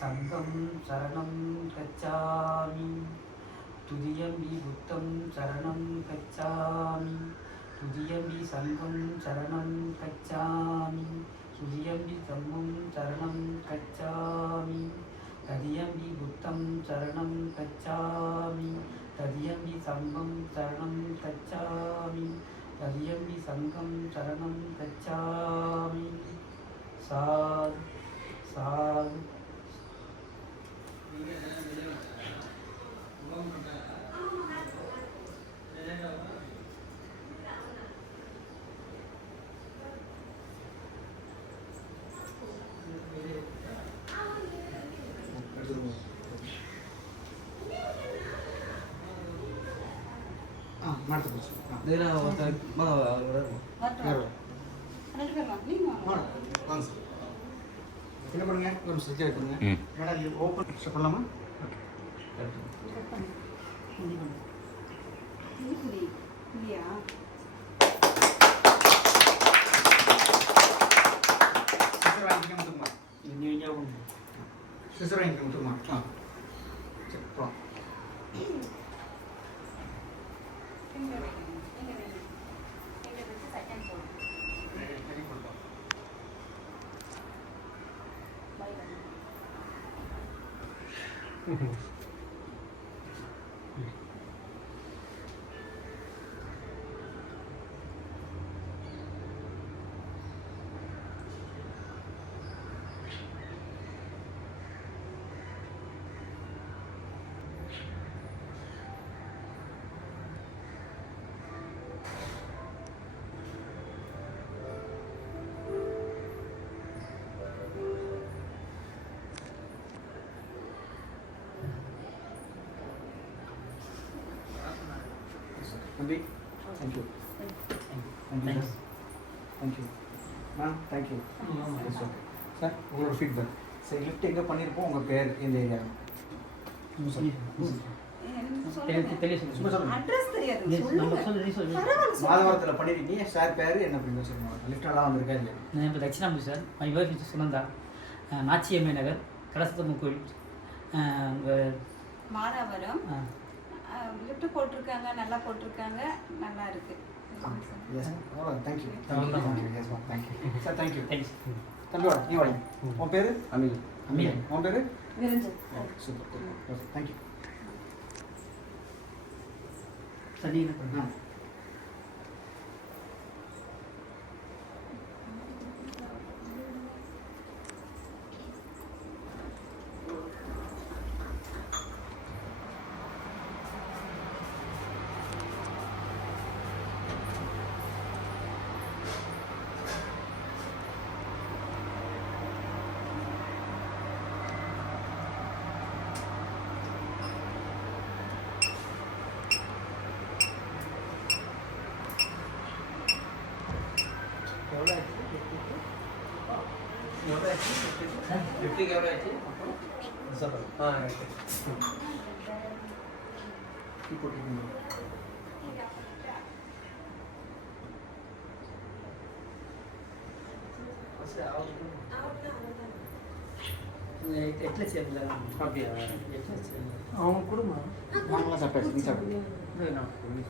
சங்கம் சரணம் கச்சாமி துதியம்பி புத்தம் சரணம் கச்சாமி துதியம்பி சங்கம் சரணம் கச்சாமி துதியம்பி தம்மம் சரணம் கச்சாமி ததியம்பி புத்தம் சரணம் கச்சாமி ததியம்பி சங்கம் சரணம் கச்சாமி ததியம்பி சங்கம் சரணம் கச்சாமி சாது சாது என்ன பண்ணுங்க ஒரு ஸ்டிக்கர் எடுத்துங்க மேடம் இது ஓப்பன் பண்ணலாமா இல்லையா சிசர் வாங்கிக்க முத்துமா சிசர் வாங்கிக்க முத்துமா சரி போலாம் தம்பி thank you thank you thank you ma'am thank you sir உங்களோட ஃபீட்பேக் சரி லிஃப்ட் எங்கே பண்ணியிருப்போம் உங்கள் பேர் இந்த ஏரியா மாதவரத்தில் பண்ணியிருக்கீங்க சார் பேர் என்ன அப்படின்னு சொல்லுவாங்க லிஃப்ட் நல்லா வந்திருக்கா இல்லையா நான் இப்போ Dakshinamurthy sir my wife is Sunanda Nachiyammai Nagar Kalasathamman கோயில் மாதவரம் லிஃப்ட் போட்டிருக்காங்க நல்லா போட்டிருக்காங்க நல்லா இருக்கு yes thank you thank you sir thank you தம்பியோட நீ வாங்க உன் பேர் அமில் அமில் உன் பேர் நிரஞ்சன் சூப்பர் தேங்க்யூ சார் நீங்கள் என்ன பண்ணுங்க லிஃப்ட்டுக்கு எவ்வளோ ஆச்சு எட்டு லட்சம் அப்படியா எட்டு லட்சம் அவங்க கொடுமா நாங்களாம் சாப்பிட்டாச்சு நீ சாப்பிட்டு